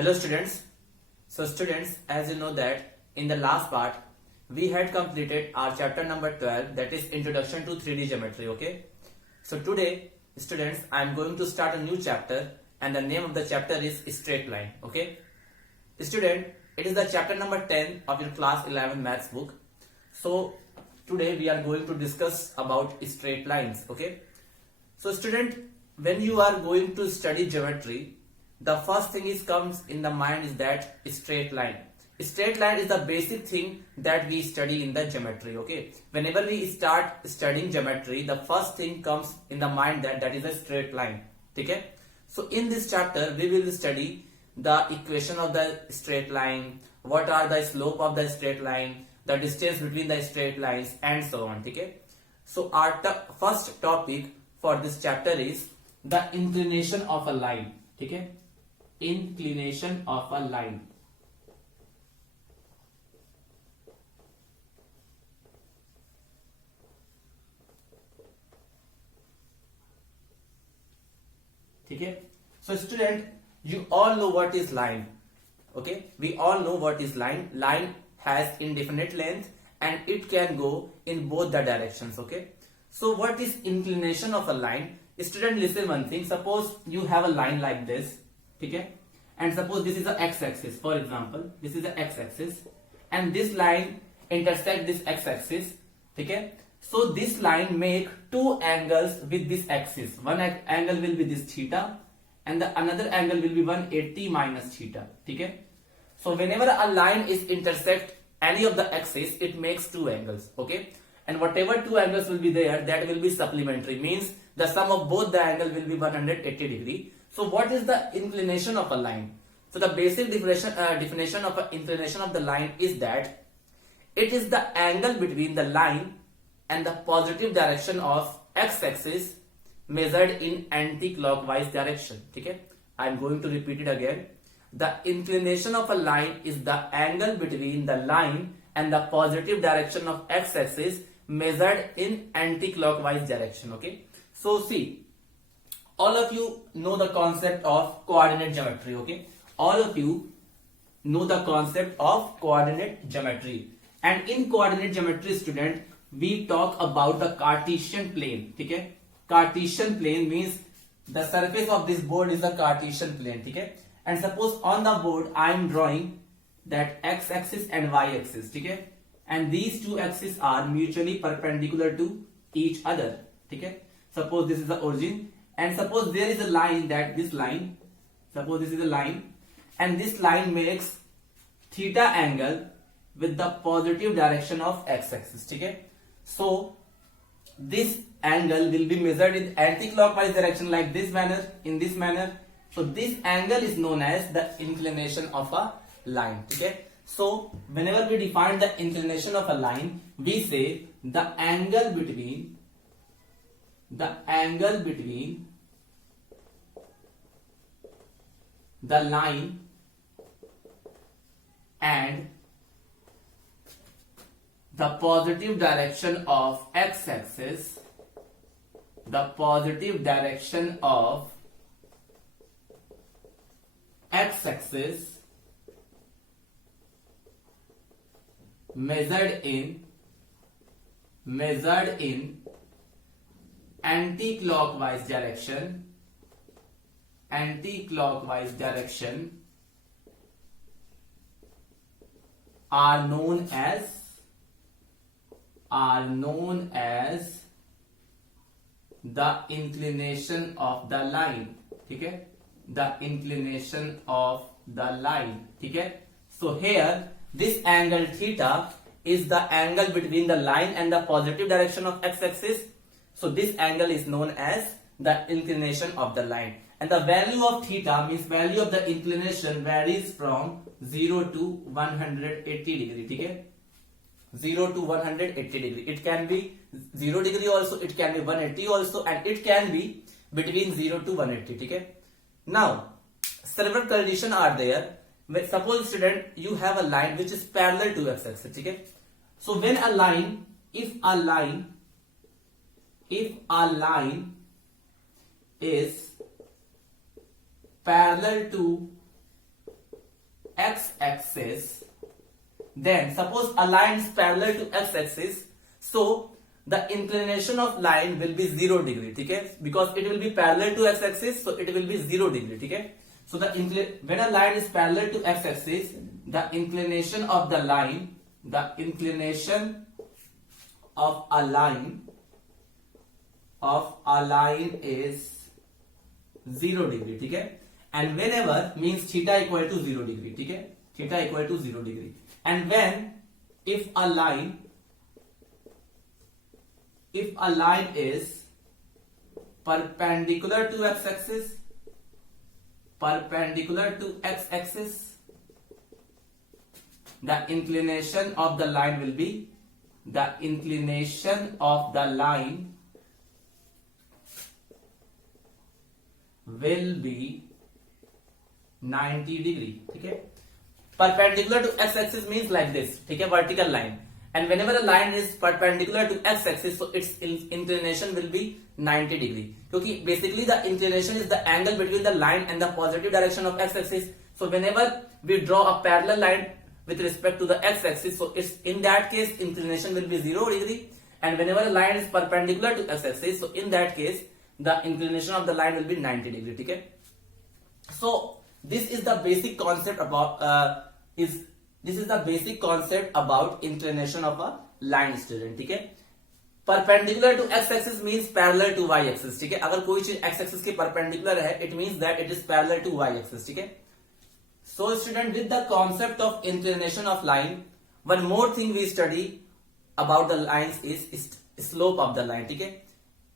Hello students. So students, as you know that in the last part we had completed our chapter number 12, that is Introduction to 3D Geometry. Okay. So today students, I am going to start a new chapter and the name of the chapter is Straight Line. Okay. Student, it is the chapter number 10 of your class 11 maths book. So today we are going to discuss about straight lines. Okay. So student, when you are going to study geometry, the first thing is comes in the mind is that straight line. Straight line is the basic thing that we study in the geometry. Okay, whenever we start studying geometry, the first thing comes in the mind that is a straight line. Okay, so in this chapter we will study the equation of the straight line, what are the slope of the straight line, the distance between the straight lines, and so on. Okay, so our first topic for this chapter is the inclination of a line. Okay, inclination of a line. Okay, so student, you all know what is line. Okay, we all know what is line. Line has indefinite length and it can go in both the directions. Okay, so what is inclination of a line? Student, listen one thing. Suppose you have a line like this. Okay, and suppose this is the x-axis. For example, this is the x-axis and this line intersect this x-axis. Okay, so this line make two angles with this axis. One angle will be this theta and the another angle will be 180 minus theta. Okay, so whenever a line is intersect any of the axis, it makes two angles. Okay, and whatever two angles will be there, that will be supplementary, means the sum of both the angle will be 180 degree. So what is the inclination of a line? So the basic definition of an inclination of the line is that it is the angle between the line and the positive direction of x-axis measured in anti-clockwise direction. Okay, I am going to repeat it again. The inclination of a line is the angle between the line and the positive direction of x-axis measured in anti-clockwise direction. Okay, so see, all of you know the concept of coordinate geometry. Okay, all of you know the concept of coordinate geometry, and in coordinate geometry, student, we talk about the Cartesian plane. Okay, Cartesian plane means the surface of this board is the Cartesian plane. Okay, and suppose on the board I am drawing that x-axis and y-axis. Okay, and these two axes are mutually perpendicular to each other. Okay, suppose this is the origin and suppose there is a line, that this line, suppose this is a line and this line makes theta angle with the positive direction of x-axis. Okay, so this angle will be measured in anti-clockwise direction like this manner, in this manner. So this angle is known as the inclination of a line. Okay, so whenever we define the inclination of a line, we say the angle between the line and the positive direction of x-axis, the positive direction of x-axis measured in anti-clockwise direction, are known as the inclination of the line. Okay, the inclination of the line. Okay, so here this angle theta is the angle between the line and the positive direction of x-axis. So this angle is known as the inclination of the line, and the value of theta means value of the inclination varies from 0 to 180 degree. Okay, 0 to 180 degree. It can be 0 degree also, it can be 180 also, and it can be between 0 to 180. Okay, now several conditions are there. Suppose student, you have a line which is parallel to x-axis. Okay, so when a line, if a line is parallel to x-axis, then suppose a line is parallel to x-axis, so the inclination of line will be 0 degree, okay? Because it will be parallel to x-axis, so it will be 0 degree, okay? So when a line is parallel to x-axis, the inclination of the line, is 0 degree, okay? And whenever means theta equal to 0 degree, okay? Theta equal to 0 degree. And when if a line is perpendicular to x-axis, the inclination of the line will be 90 degree, okay? Perpendicular to x-axis means like this, okay? Vertical line. And whenever a line is perpendicular to x-axis, so its inclination will be 90 degree. Okay, basically the inclination is the angle between the line and the positive direction of x-axis. So whenever we draw a parallel line with respect to the x-axis, so it's in that case inclination will be 0 degree. And whenever a line is perpendicular to x-axis, so in that case the inclination of the line will be 90 degree. Okay. So this is the basic concept about inclination of a line, student. Okay. Perpendicular to x-axis means parallel to y-axis. ठीक है, अगर कोई चीज x-axis के perpendicular है, it means that it is parallel to y-axis. ठीक है. So student, with the concept of inclination of line, one more thing we study about the lines is slope of the line. ठीक है.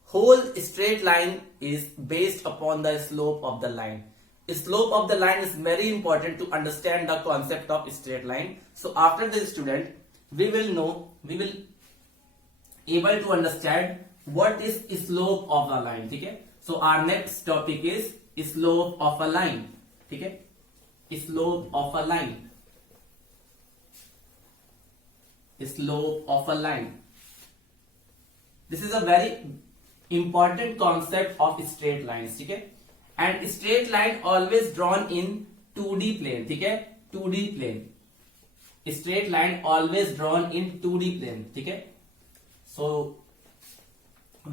Whole straight line is based upon the slope of the line. Slope of the line is very important to understand the concept of straight line. So after this, student, we will able to understand what is slope of a line. ठीक है. So our next topic is slope of a line. ठीक है. Slope of a line. Slope of a line. This is a very important concept of straight lines. ठीक है. And straight line always drawn in 2D plane. ठीक है. 2D plane. Straight line always drawn in 2D plane. ठीक है. So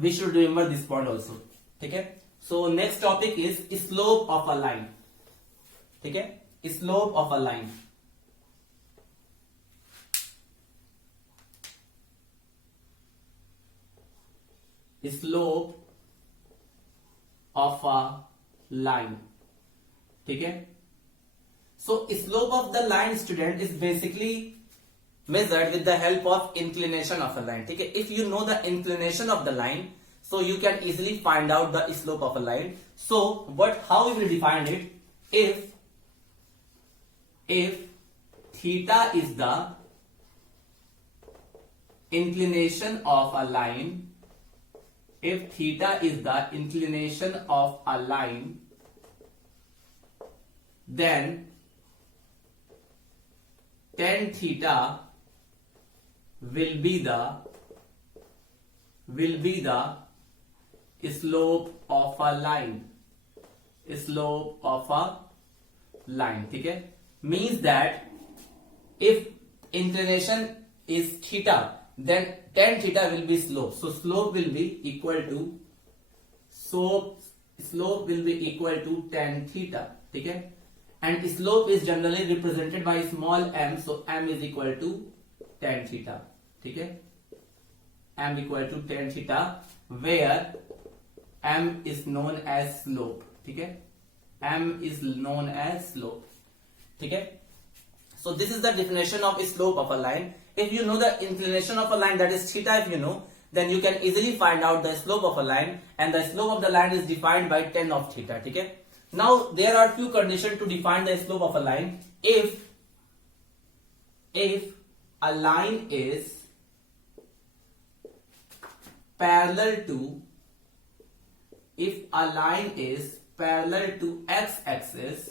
we should remember this point also. ठीक है. So next topic is slope of a line. ठीक है. Slope of a line. Slope of a line. ठीक है. So slope of the line, student, is basically measured with the help of inclination of a line. ठीक है. If you know the inclination of the line, so you can easily find out the slope of a line. So how we will define it? If theta is the inclination of a line, if theta is the inclination of a line, then tan theta will be the slope of a line. Slope of a line. ठीक है. Means that if inclination is theta, then tan theta will be slope. So slope will be equal to tan theta. ठीक है. And slope is generally represented by small m, so m is equal to tan theta. ठीक है. M equal to tan theta, where m is known as slope. ठीक है. M is known as slope. ठीक है. So this is the definition of slope of a line. If you know the inclination of a line, that is theta, if you know, then you can easily find out the slope of a line, and the slope of the line is defined by tan of theta. ठीक है. Now there are few conditions to define the slope of a line. If a line is parallel to x-axis,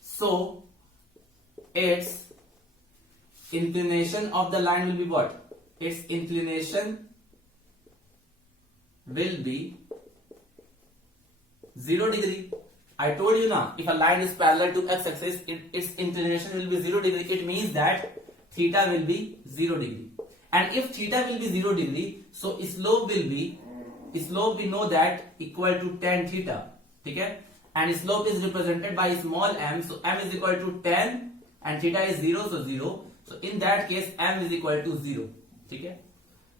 so its inclination of the line will be what? Its inclination will be 0 degree. I told you now, if a line is parallel to x-axis, its inclination will be 0 degree. It means that theta will be 0 degree. And if theta will be 0 degree, so slope we know that equal to tan theta. Okay? And slope is represented by small m. So m is equal to tan and theta is 0, so 0. So in that case, m is equal to 0. Okay?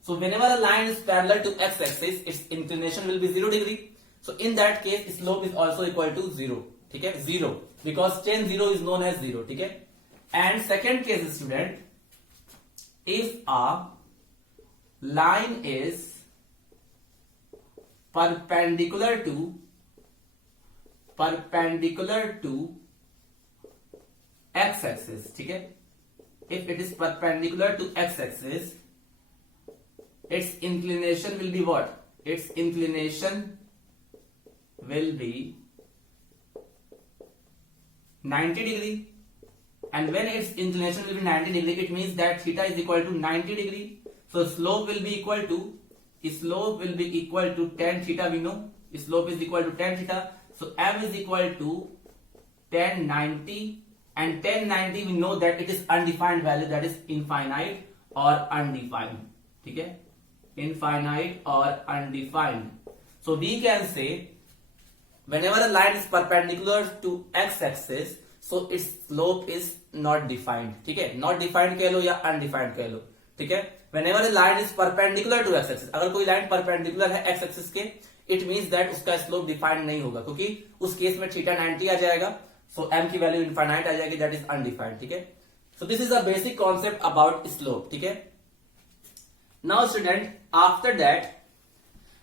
So whenever a line is parallel to x-axis, its inclination will be 0 degree. So in that case, slope is also equal to 0. Okay? 0. Because tan 0 is known as 0. Okay? And second case, student, if a line is perpendicular to x-axis, okay? If it is perpendicular to x-axis, its inclination will be what? Its inclination will be 90 degree. And when its inclination will be 90 degree, it means that theta is equal to 90 degree. So slope will be equal to tan theta. We know slope is equal to tan theta. So m is equal to tan 90, and tan 90 we know that it is undefined value, that is infinite or undefined. Okay? Infinite or undefined. So we can say whenever a line is perpendicular to x-axis, so its slope is not defined. Okay? Not defined कह लो या undefined कह लो. ठीक है? Whenever a line is perpendicular to x-axis, अगर कोई line perpendicular है x-axis के, it means that उसका slope defined नहीं होगा, क्योंकि उस केस में theta 90 आ जाएगा, so m की value infinite आ जाएगी, that is undefined. ठीक है? So this is the basic concept about slope. ठीक है? Now student, after that,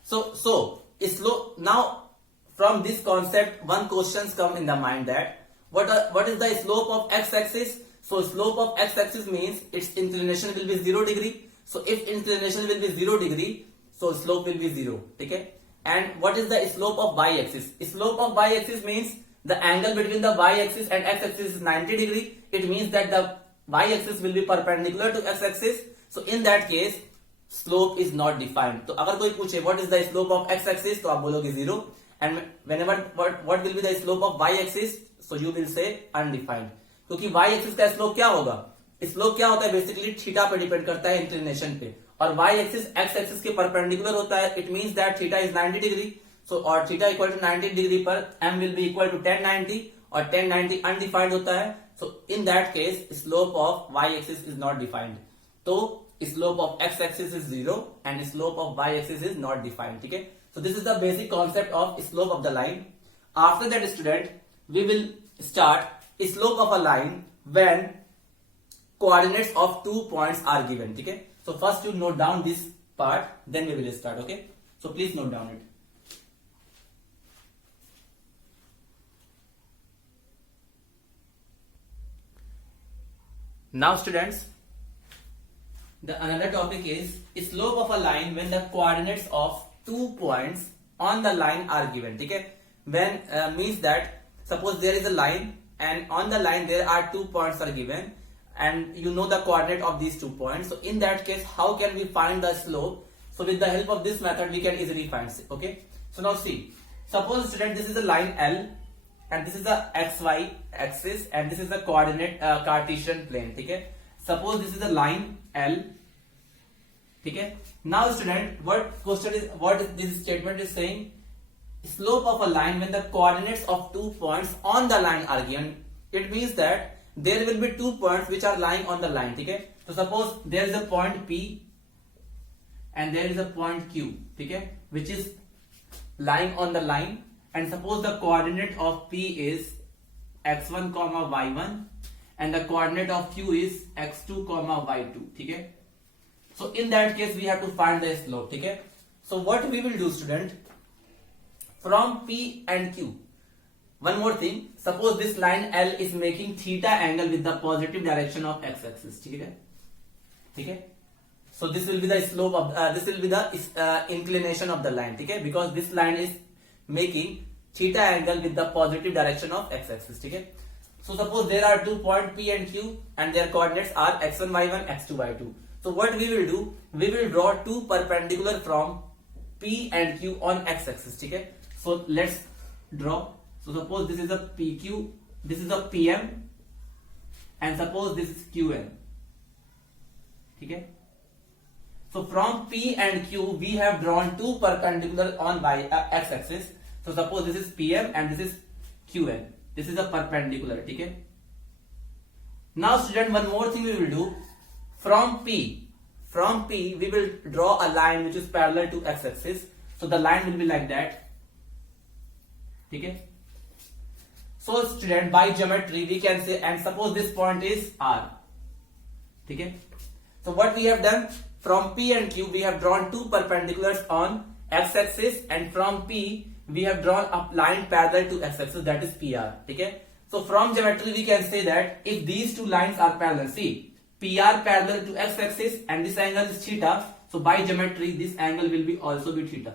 so slope. Now from this concept, one questions come in the mind that what is the slope of x-axis? So slope of x-axis means its inclination will be 0 degree. So if inclination will be 0 degree, so slope will be 0. Okay? And what is the slope of y-axis? Slope of y-axis means the angle between the y-axis and x-axis is 90 degree. It means that the y-axis will be perpendicular to x-axis. So in that case, slope is not defined. तो अगर कोई पूछे what is the slope of x-axis, तो आप बोलोगे 0. And whenever what will be the slope of y-axis, so you will say undefined. क्योंकि y-axis का slope क्या होगा? स्लोप क्या होता है? बेसिकली थीटा पे डिपेंड करता है, इंक्लिनेशन पे, और y एक्सिस x एक्सिस के परपेंडिकुलर होता है. It means that theta is 90 degree. So और थीटा इक्वल टू 90 डिग्री पर m will be equal to tan 90, और tan 90 अनडिफाइंड होता है. So in that case slope of y axis is not defined. तो slope of x axis is 0 and slope of y axis is not defined. ठीक है? So this is the basic concept of slope of the line. After that student, we will start slope of a line when coordinates of 2 points are given. Okay? So first you note down this part, then we will start. Okay? So please note down it. Now students, the another topic is slope of a line when the coordinates of 2 points on the line are given. Okay? When means that suppose there is a line and on the line there are 2 points are given, and you know the coordinate of these 2 points. So in that case, how can we find the slope? So with the help of this method, we can easily find it. Okay? So now see, suppose student, this is a line L, and this is the xy axis, and this is the coordinate Cartesian plane. Okay? Suppose this is a line L. Okay? Now student, what this statement is saying? Slope of a line when the coordinates of 2 points on the line are given. It means that there will be 2 points which are lying on the line. Okay? So suppose there is a point P and there is a point Q, okay, which is lying on the line, and suppose the coordinate of P is x1 comma y1 and the coordinate of Q is x2 comma y2. Okay? So in that case we have to find the slope. Okay? So what we will do student, from P and Q, one more thing, suppose this line L is making theta angle with the positive direction of x axis. ठीक है? ठीक है? So this will be the slope of this will be the inclination of the line. ठीक है? Because this line is making theta angle with the positive direction of x axis. ठीक है? So suppose there are 2 points P and Q and their coordinates are x1 y1 x2 y2. So what we will do, we will draw 2 perpendicular from P and Q on x axis. ठीक है? So let's draw. So suppose this is a PQ, this is a PM, and suppose this is QN. Okay. So from P and Q we have drawn two perpendicular on x axis. So suppose this is PM and this is QN. This is a perpendicular. Okay. Now student, one more thing we will do. From P we will draw a line which is parallel to x axis. So the line will be like that. Okay. So student, by geometry we can say, and suppose this point is R. Okay. So what we have done, from P and Q we have drawn two perpendiculars on x axis, and from P we have drawn a line parallel to x axis, that is PR. Okay. So from geometry we can say that if these two lines are parallel, see PR parallel to x axis and this angle is theta, so by geometry this angle will be also be theta.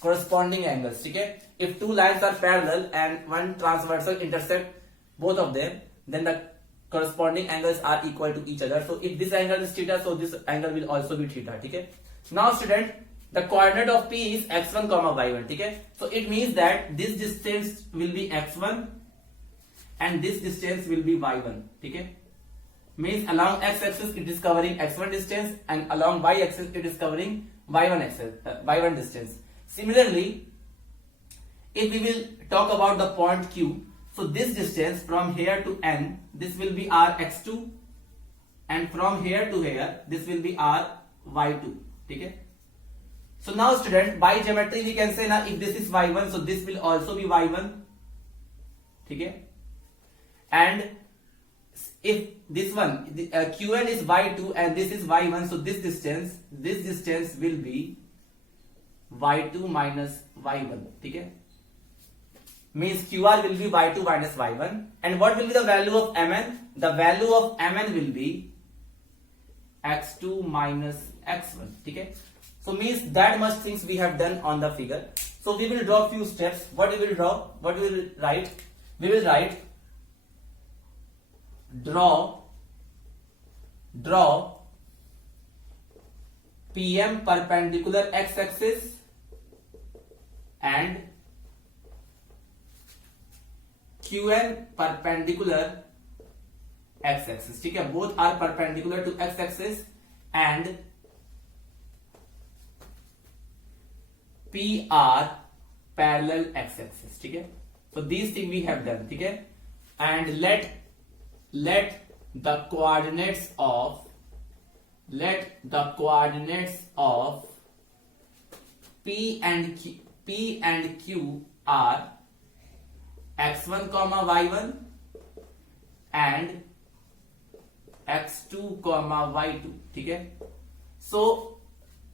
Corresponding angles. Okay. If two lines are parallel and one transversal intersect both of them, then the corresponding angles are equal to each other. So if this angle is theta, so this angle will also be theta. Okay. Now student, the coordinate of P is x1 comma y1. Okay. So it means that this distance will be x1 and this distance will be y1. Okay. Means along x axis it is covering x1 distance, and along y axis it is covering y1 distance. Similarly, if we will talk about the point Q, so this distance from here to N, this will be r x2, and from here to here this will be r y2. Okay. So now student, by geometry we can say now if this is y1, so this will also be y1. Okay. And if this one Qn is y2 and this is y1, so this distance will be y2 minus y1. Okay. Means QR will be y2 minus y1. And what will be the value of Mn? The value of Mn will be x2 minus x1. Okay. So means that much things we have done on the figure. So we will draw few steps. What we will draw? What we will write? We will write draw PM perpendicular x axis and QN perpendicular x axis. ठीक है, both are perpendicular to x axis and PR parallel x axis. ठीक है, so these things we have done. ठीक है, and let the coordinates of P and Q are x1 comma y1 and x2 comma y2. ठीक है, so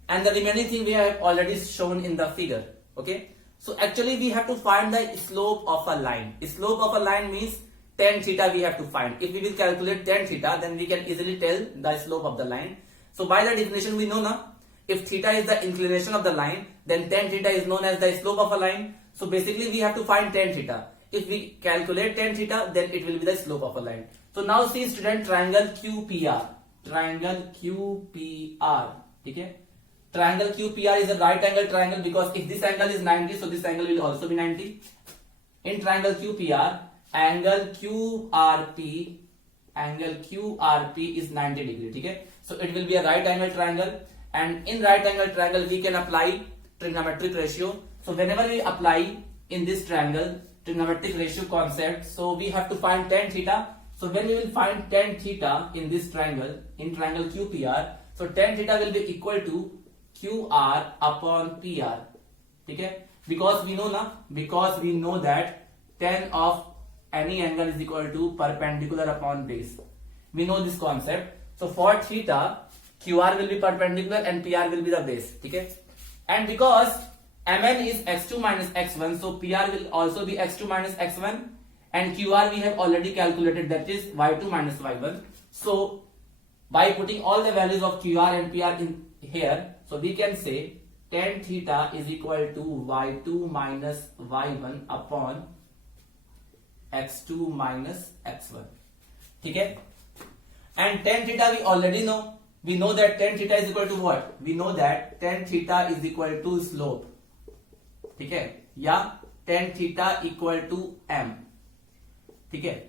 and the remaining thing we have already shown in the figure. Okay, so actually we have to find the slope of a line. Slope of a line means tan theta we have to find. If we will calculate tan theta, then we can easily tell the slope of the line. So by the definition we know now, if theta is the inclination of the line, then tan theta is known as the slope of a line. So basically we have to find tan theta. If we calculate tan theta, then it will be the slope of a line. So now see student, triangle QPR. Okay, triangle QPR is a right angle triangle because if this angle is 90, so this angle will also be 90. In triangle QPR, angle QRP is 90 degree. Okay, so it will be a right angle triangle, and in right angle triangle we can apply trigonometric ratio. So whenever we apply in this triangle trigonometric ratio concept, so we have to find tan theta. So when we will find tan theta in this triangle, in triangle QPR, so tan theta will be equal to QR upon PR. Okay, because we know that tan of any angle is equal to perpendicular upon base. We know this concept. So for theta, QR will be perpendicular and PR will be the base. Okay, and because Mn is x2 minus x1, so PR will also be x2 minus x1, and QR we have already calculated, that is y2 minus y1. So by putting all the values of QR and PR in here, so we can say tan theta is equal to y2 minus y1 upon x2 minus x1. Okay, and tan theta we already know. We know that tan theta is equal to what? We know that tan theta is equal to slope. Okay, yeah, tan theta equal to m. ठीक है.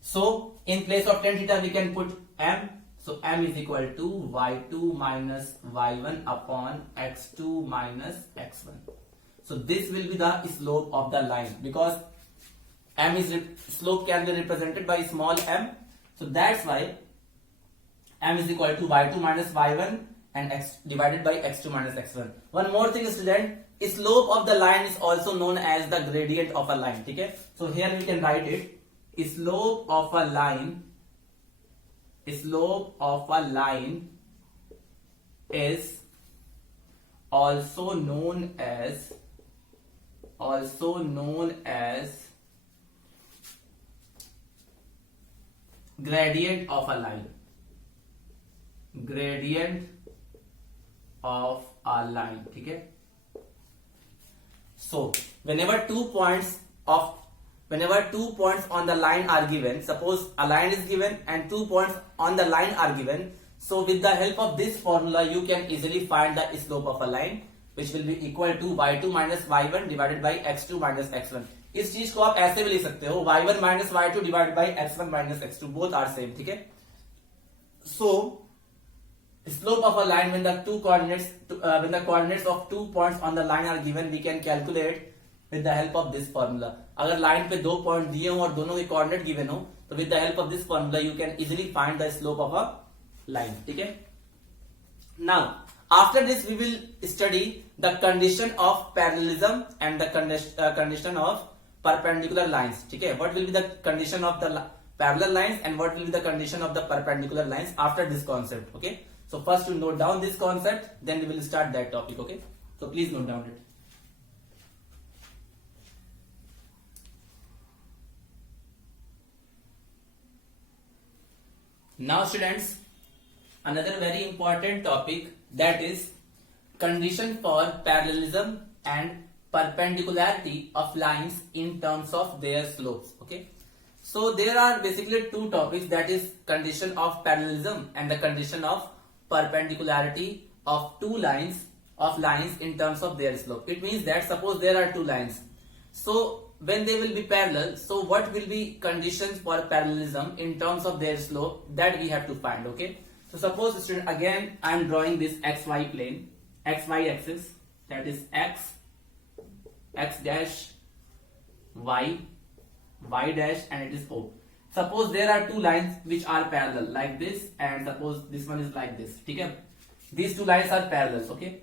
So in place of tan theta we can put m. So m is equal to y2 minus y1 upon x2 minus x1. So this will be the slope of the line, because m is slope can be represented by small m. So that's why m is equal to y2 minus y1 and x divided by x2 minus x1. One more thing, student, slope of the line is also known as the gradient of a line. ठीक है. So here we can write it, slope of a line is also known as gradient of a line. ठीक है. So whenever 2 points on the line are given, suppose a line is given and 2 points on the line are given, so with the help of this formula you can easily find the slope of a line, which will be equal to y2 minus y1 divided by x2 minus x1. इस चीज को आप ऐसे भी लिख सकते हो, y1 minus y2 divided by x1 minus x2, both are same. ठीक है. So slope of a line when the coordinates of 2 points on the line are given, we can calculate with the help of this formula. अगर line पे 2 point दिए हो और दोनों के coordinate given हो, तो with the help of this formula you can easily find the slope of a line. ठीक है. Now after this we will study the condition of parallelism and the condition of perpendicular lines. ठीक है. What will be the condition of the parallel lines and what will be the condition of the perpendicular lines after this concept. Okay. So first to note down this concept, then we will start that topic. Okay. So please note down it. Now students, another very important topic, that is condition for parallelism and perpendicularity of lines in terms of their slopes. Okay. So there are basically two topics, that is condition of parallelism and the condition of perpendicularity of lines in terms of their slope. It means that suppose there are two lines, so when they will be parallel, so what will be conditions for parallelism in terms of their slope, that we have to find. Okay. So suppose student, again I am drawing this xy plane, xy axis, that is x dash, y dash, and it is O. Suppose there are two lines which are parallel like this, and suppose this one is like this. Okay. These two lines are parallel. Okay.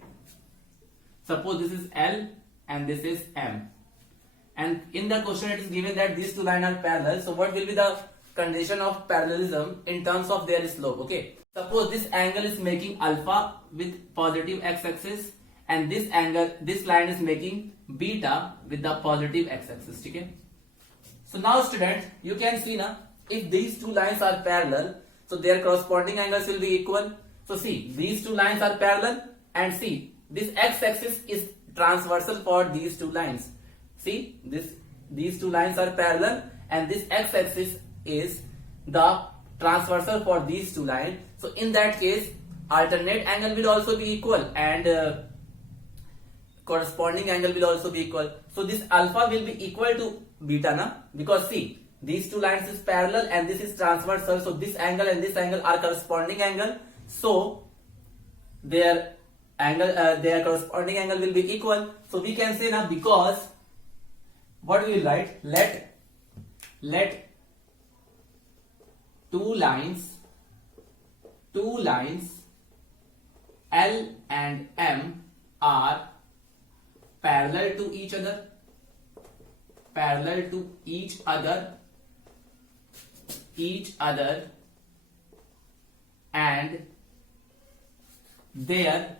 Suppose this is L and this is M, and in the question it is given that these two lines are parallel. So what will be the condition of parallelism in terms of their slope? Okay. Suppose this angle is making alpha with positive x-axis, and this line is making beta with the positive x-axis. Okay. So now students, you can see now, if these two lines are parallel, so their corresponding angles will be equal. So see, these two lines are parallel, and see, this x-axis is transversal for these two lines. See, these two lines are parallel, and this x-axis is the transversal for these two lines. So in that case, alternate angle will also be equal, and corresponding angle will also be equal. So this alpha will be equal to beta na, because see, these two lines is parallel and this is transversal, so this angle and this angle are corresponding angle, so their corresponding angle will be equal. So we can say now, because what we will write, let two lines L and M are parallel to each other, and their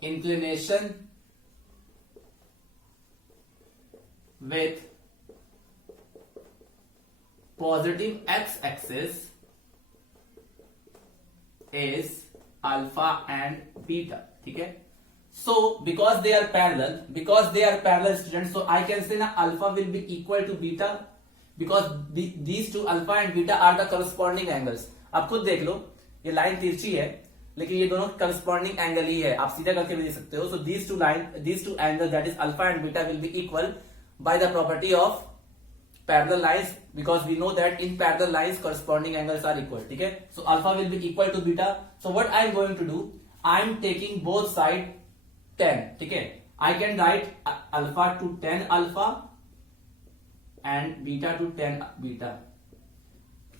inclination with positive x-axis is alpha and beta. Okay. So because they are parallel students, so I can say now alpha will be equal to beta, because these two alpha and beta are the corresponding angles. आप खुद देख लो, ये line तिरछी है, लेकिन ये दोनों corresponding angle ही है, आप सीधा करके भी दे सकते हो. सो these to angle that is alpha and beta will be equal by the property of parallel lines, because we know that in parallel lines corresponding angles are equal. ठीक है, so alpha will be equal to beta. So what I am going to do, I am taking both side 10. ठीक है, I can write alpha to 10 alpha and beta to 10 beta.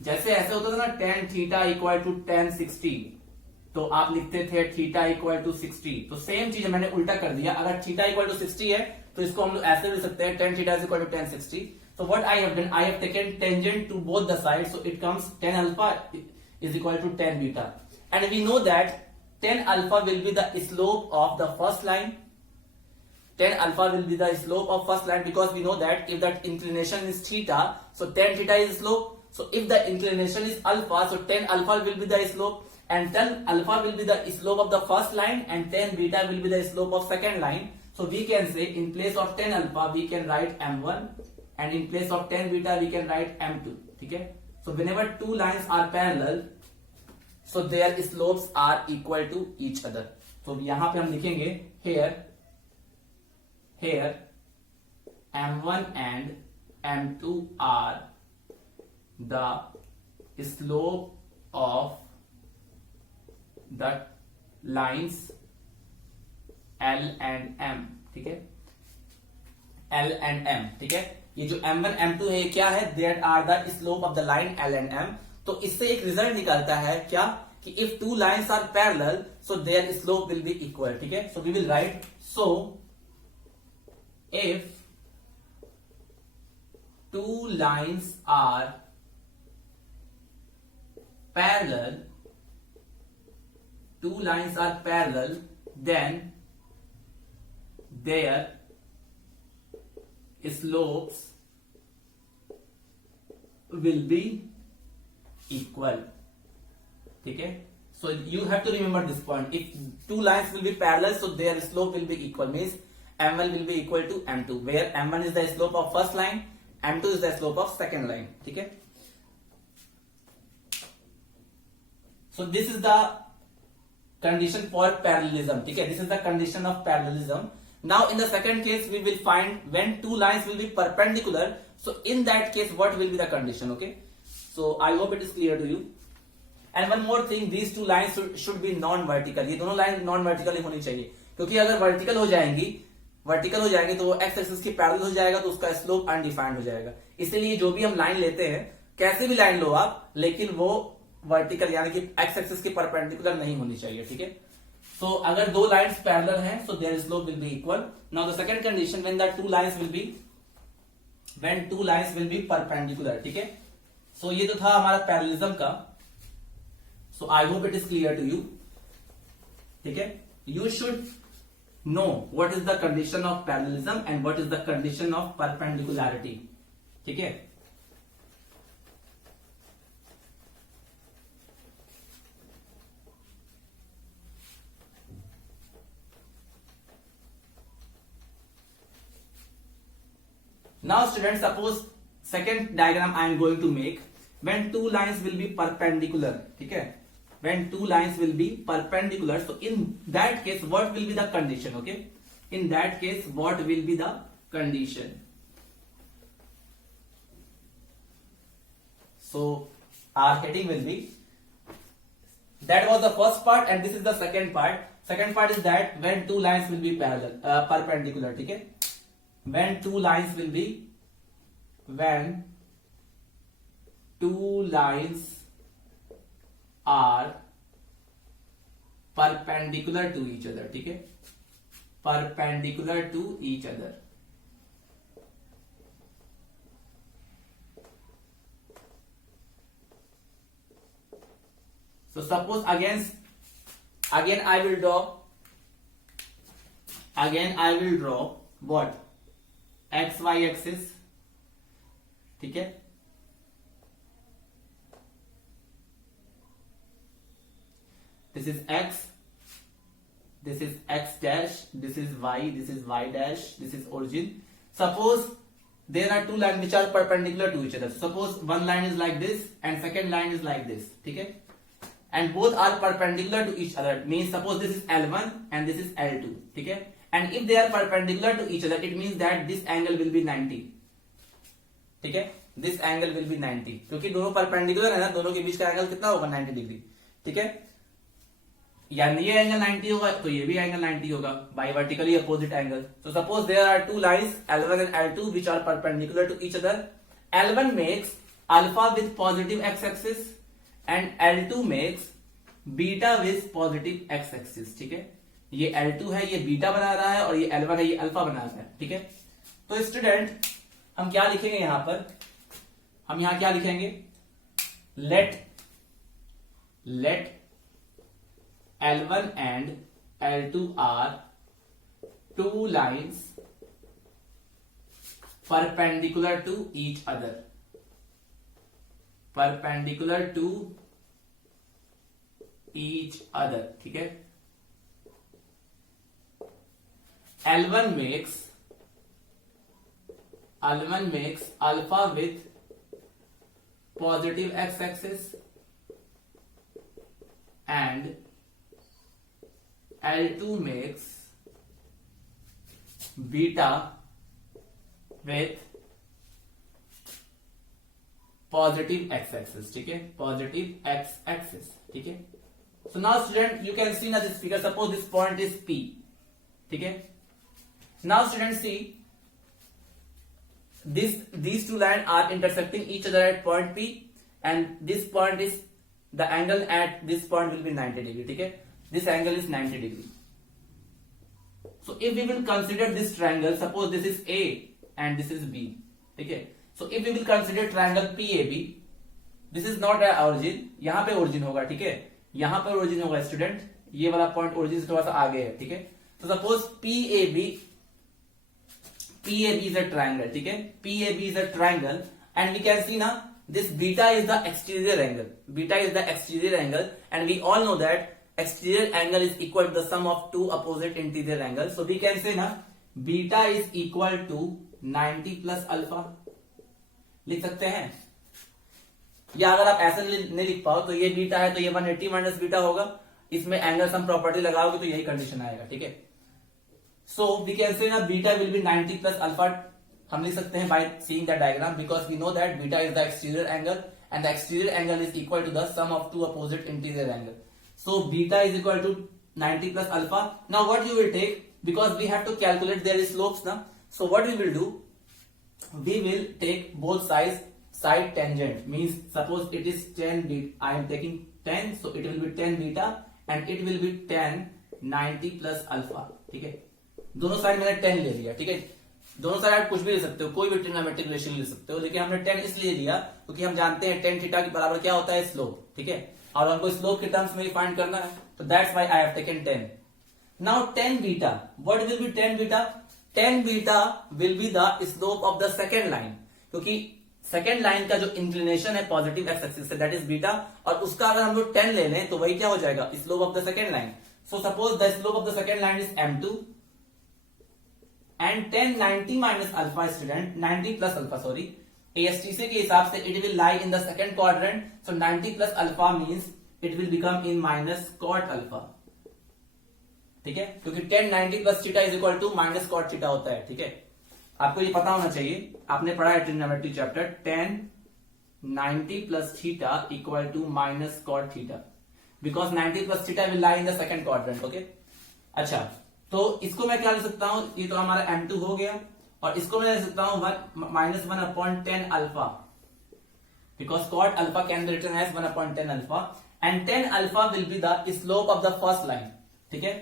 जैसे ऐसे होता था ना, tan theta equal to tan 60, तो आप लिखते थे थीटा इक्वल टू 60. तो सेम चीज मैंने उल्टा कर दिया. अगर थीटा इक्वल टू 60 है तो इसको हम लोग ऐसे लिख सकते हैं, tan theta is equal to tan 60. So what I have done, I have taken tangent to both the sides, so it comes tan alpha is equal to tan beta, and we know that tan alpha will be the slope of the first line. Tan alpha will be the slope of first line, because we know that if that inclination is theta, so tan theta is slope. So if the inclination is alpha, so tan alpha will be the slope, and tan alpha will be the slope of the first line, and tan beta will be the slope of second line. So we can say in place of tan alpha we can write m1, and in place of tan beta we can write m2. ठीक है, so whenever two lines are parallel, so their slopes are equal to each other. तो यहां पे हम लिखेंगे here m1 and m2 are the slope of the lines L and M. ठीक है, L and M. ठीक है, ये जो m1 m2 है, क्या है, that are the slope of the line L and M. तो इससे एक रिजल्ट निकलता है क्या, कि if two lines are parallel, so their slope will be equal. ठीक है, so we will write, so if two lines are parallel, then their slopes will be equal. ठीक है, so you have to remember this point. If two lines will be parallel, so their slope will be equal, means m1 will be equal to m2, where m1 is the slope of first line, m2 is the slope of second line. ठीक है, so this is the condition for parallelism. ठीक है, this is the condition of parallelism. Now in the second case we will find when two lines will be perpendicular, so in that case what will be the condition. Okay, so I hope it is clear to you. And one more thing, these two lines should be non-vertical. ये दोनों line non vertical ही होनी चाहिए, क्योंकि अगर vertical हो जाएंगी तो वो एक्स एक्सिस की पैरेलल हो जाएगा, तो उसका स्लोप अनडिफाइंड हो जाएगा. इसलिए जो भी हम लाइन लेते हैं, कैसे भी लाइन लो आप, लेकिन वो वर्टिकल यानी कि एक्स एक्सिस की परपेंडिकुलर नहीं होनी चाहिए. ठीक है, सो अगर दो लाइंस पैरेलल हैं, so their slope will be equal. Now the second condition, when the two lines will be perpendicular. ठीक है, सो ये तो था हमारा पैरेललिज्म का. So I hope it is clear to you. ठीक है, you should know what is the condition of parallelism and what is the condition of perpendicularity. ठीक है, now students, suppose second diagram I am going to make when two lines will be perpendicular. ठीक है, when two lines will be perpendicular, so in that case what will be the condition. Okay, in that case what will be the condition. So our heading will be, that was the first part and this is the second part. Second part is that when two lines will be perpendicular. ठीक है, when two lines are perpendicular to each other. ठीक है, perpendicular to each other. So suppose again I will draw what, XY axis. ठीक है, this is x, this is x dash, this is y, this is y dash, this is origin. Suppose there are two lines which are perpendicular to each other. Suppose one line is like this and second line is like this. ठीक है, and both are perpendicular to each other, means suppose this is L1 and this is L2, ठीक है, and if they are perpendicular to each other it means that this angle will be 90, ठीक है, this angle will be 90, क्योंकि दोनों perpendicular है ना, दोनों के बीच का एंगल कितना होगा 90 डिग्री, ठीक है, यानी ये एंगल 90 होगा तो ये भी एंगल 90 होगा, by vertically opposite angle. So suppose there are two lines L1 and L2 which are perpendicular to each other. L1 makes alpha with positive x-axis and L2 makes beta with positive x-axis, ठीक है, ये L2 है, ये beta बना रहा है, और ये L1 है, ये अल्फा बना रहा है, ठीक है. तो स्टूडेंट हम क्या लिखेंगे यहां पर, हम यहां क्या लिखेंगे, late L1 and L2 are two lines perpendicular to each other, perpendicular to each other, ठीक है. L1 makes alpha with positive x-axis and L2 makes beta with positive x-axis, ठीक है, positive x-axis, ठीक है. So now student you can see now this figure, suppose this point is P, ठीक है. Now student see these two lines are intersecting each other at point P, and this point is, the angle at this point will be 90 degree, ठीक है, this angle is 90 degree. So if we will consider this triangle, suppose this is A and this is B, ठीक है. So if we will consider triangle PAB, this is not a origin, यहाँ पे origin होगा, ठीक है, यहाँ पे origin होगा स्टूडेंट, ये वाला पॉइंट origin से थोड़ा सा आगे है, ठीक है. So suppose PAB is a triangle, ठीक है, PAB is a triangle, and we can see now this beta is the exterior angle, and we all know that exterior angle is equal to the sum of two opposite interior angles. So we can say now beta is equal to 90 plus alpha, लिख सकते हैं. या अगर आप ऐसे नहीं लिख पाओ तो ये बीटा है तो ये 180 माइनस बीटा होगा, इसमें एंगल सम प्रॉपर्टी लगाओगे तो यही कंडीशन आएगा, ठीक है. सो वी कैन से ना beta will be 90 plus alpha, हम लिख सकते हैं by seeing the diagram, because we know that beta is the exterior angle and the exterior angle is equal to the sum of two opposite interior angle. So beta is equal to 90 plus alpha. Now what you will take, because we have to calculate their slopes now. So what we will do, we will take both side tangent, means suppose it is 10 beta, I am taking 10, so it will be 10 beta and it will be 10 90 plus alpha, ठीक है. दोनों side मैंने 10 ले लिया, ठीक है. दोनों side आप कुछ भी ले सकते हो, कोई भी ट्रिग्नोमेट्रिक रेशियो ले सकते हो, लेकिन हमने 10 इसलिए लिया क्योंकि हम जानते हैं tan थीटा के बराबर क्या होता है, स्लोप, ठीक है, और हमको स्लोप के टर्म्स में फाइंड करना है, तो that's why I have taken 10. Now tan beta, what will be tan beta? tan beta will be the slope of the second line, क्योंकि सेकेंड लाइन का जो इंक्लिनेशन है पॉजिटिव एक्स एक्सिस से, that is beta, और उसका अगर हम लोग 10 ले लें तो वही क्या हो जाएगा, slope of the second line. So suppose the slope of the second line is m2 and tan 90 minus alpha, student 90 plus alpha, sorry, ASTC के हिसाब से it will lie in the second quadrant, so 90 plus alpha means it will become in minus cot alpha, ठीक है, क्योंकि tan 90 plus theta is equal to minus cot theta होता है, ठीक है. आपको ये पता होना चाहिए, आपने पढ़ा है trigonometry chapter, tan 90 plus theta equal to minus cot theta, because 90 plus theta will lie in the second quadrant, okay. अच्छा, तो इसको मैं क्या ले सकता हूं, ये तो हमारा m2 हो गया, और इसको मैं ले सकता हूं minus 1 upon 10 alpha, because cot alpha can be written as 1 upon 10 alpha, and 10 alpha will be the slope of the first line, ठीक है.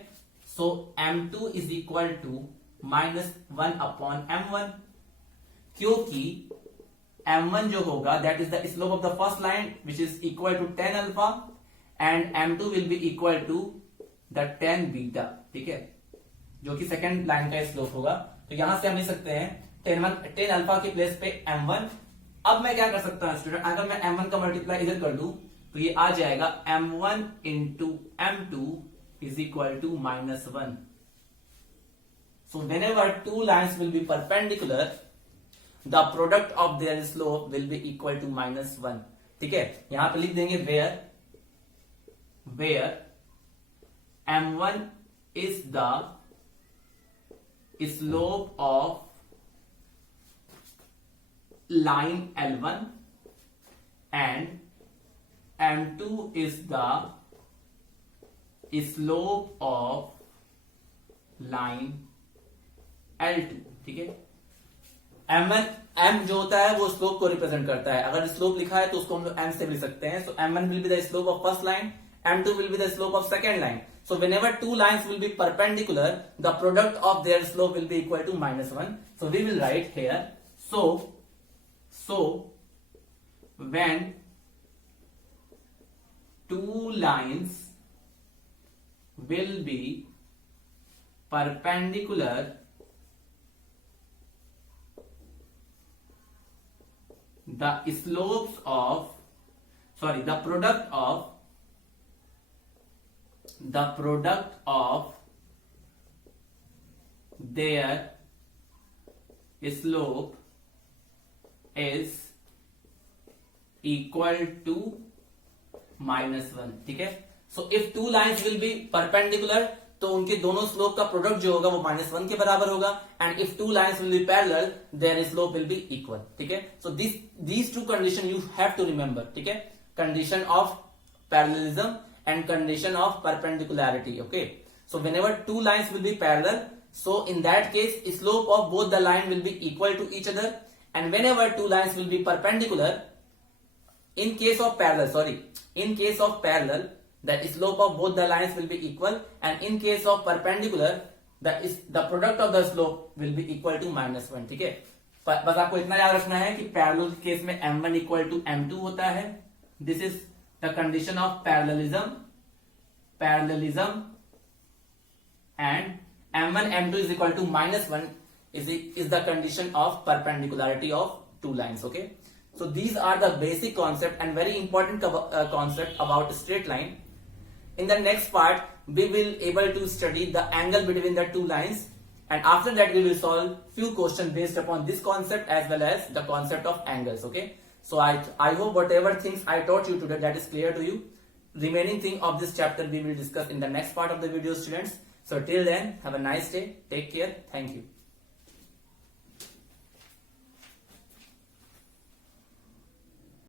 So m2 is equal to minus 1 upon m1, क्योंकि m1 जो होगा that is the slope of the first line which is equal to 10 alpha, and m2 will be equal to the 10 beta, ठीक है, जो कि second line का slope होगा. तो यहां से हम लिख सकते हैं 10 अल्फा के प्लेस पे m1. अब मैं क्या कर सकता हूं स्टूडेंट, अगर मैं m1 का मल्टीप्लाई इधर कर दूं तो ये आ जाएगा m1 into m2 is equal to minus 1. So whenever two lines will be perpendicular the product of their slope will be equal to minus 1, ठीक है. यहां पे लिख देंगे where where m1 is the slope of line L1 and m2 is the slope of line L2. ठीक है, m जो होता है वो स्लोप को रिप्रेजेंट करता है. अगर स्लोप लिखा है तो उसको हम लोग m से भी लिख सकते हैं. So m1 will be the slope of first line, m2 will be the slope of second line. So whenever two lines will be perpendicular, the product of their slope will be equal to -1. So we will write here, so when two lines will be perpendicular, the product of their slope is equal to -1. ठीक है, सो if two lines will be perpendicular तो उनके दोनों slope का product जो होगा वो -1 के बराबर होगा. And if two lines will be parallel their slope will be equal. ठीक है, so these two condition you have to remember. ठीक है, condition of parallelism and condition of perpendicularity. Okay, so whenever two lines will be parallel, so in that case slope of both the line will be equal to each other. And whenever two lines will be perpendicular, in case of parallel the slope of both the lines will be equal, and in case of perpendicular the product of the slope will be equal to -1. ठीक है, बस आपको इतना याद रखना है कि parallel case में m1 equal to m2 होता है. This is the condition of parallelism, and m1 m2 is equal to -1 is the condition of perpendicularity of two lines. Okay, so these are the basic concept and very important concept about straight line. In the next part we will able to study the angle between the two lines, and after that we will solve few questions based upon this concept as well as the concept of angles. Okay, so I hope whatever things I taught you today that is clear to you. Remaining thing of this chapter we will discuss in the next part of the video, students. So till then, have a nice day. Take care. Thank you.